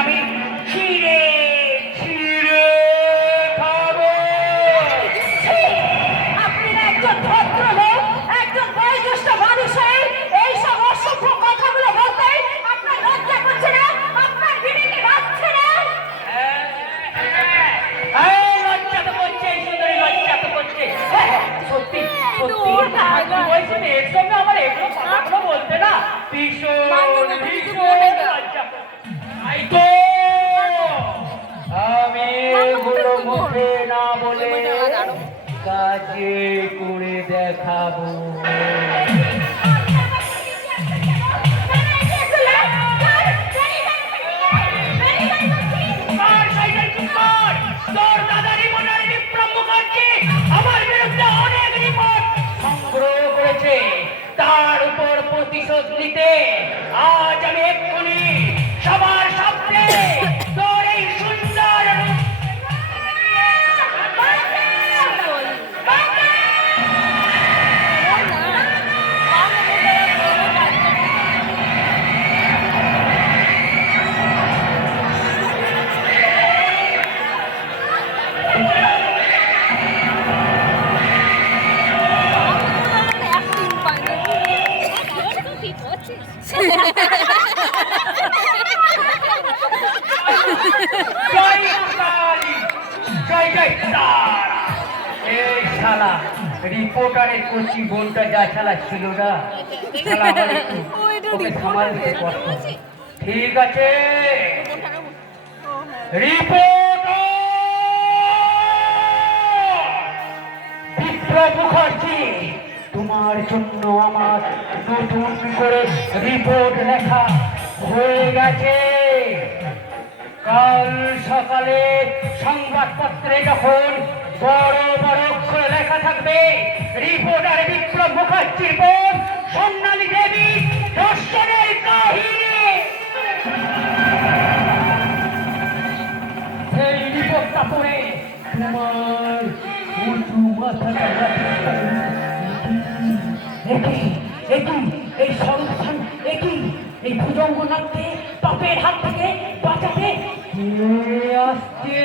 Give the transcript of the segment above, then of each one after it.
আমি ছিঁড়ে ছিঁড়ে খাবো। আপনি একজন ভদ্রলোক, একজন বয়োজ্যেষ্ঠ মানুষ হয়ে এইসব অসভ্য কথাগুলো বলতে আপনার লজ্জা করছে না? আপনার বিবেকে বাঁচছে না? লজ্জা তো করছে, সুন্দরী লজ্জা তো করছে। সত্যি সত্যি বলছেন, এর সঙ্গে আমার এগুলো কথাগুলো বলতে না ভীষণ ভীষণ লজ্জা। আমি এগুলো মুখে না বলে কাজে করে দেখাবো। তোর দাদারি মনের বিপ্লব মুখার্জি আমার বিরুদ্ধে অনেক রিপোর্ট সংগ্রহ করেছে, তার উপর প্রতিশোধ নিতে আজ আমি এক্ষুনি সবার সামনে তোর এই সুন্দর রিপোর্টারের কচি বোনটা যা শালা ছিল না, ওকে সামালতে কষ্ট। ঠিক আছে, রিপোর্টার বিপ্লব মুখার্জি, তোমার জন্য আমার নতুন করে রিপোর্ট লেখা হয়ে গেছে। কাল সকালে সংবাদপত্রে যখন বড় বড় অক্ষরে লেখা থাকবে রিপোর্টার বিপ্লব মুখার্জির বোন সোনালী দেবী দর্শনের কাহিনী, সেই রিপোর্টটা পড়ে তোমার উঁচু মাথাটা এই সংস্থান একই এই ভুজঙ্গ নামতে পাপের হাত থেকে বাঁচাতে আসছে।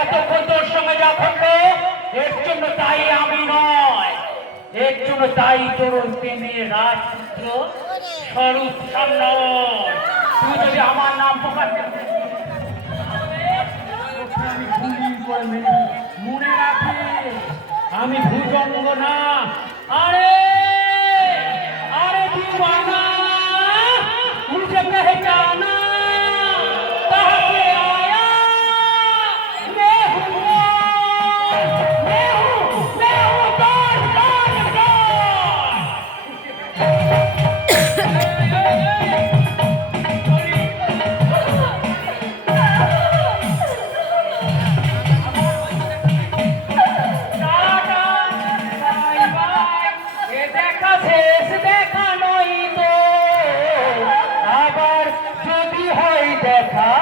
এতক্ষণ তোর সঙ্গে যা ঘটলো এর জন্য তাই আমি নয়, এর জন্য তাই তোর প্রেমের রাজপুত্র স্বরূপ সান্যাল। তুই যদি আমার নাম প্রকাশ মনে রাখে আমি ভুজঙ্গ না, আরে আরে দিওয়ানা মুঝে পহচানা তাকে আয়া मैं हूँ डॉन डॉन দেখা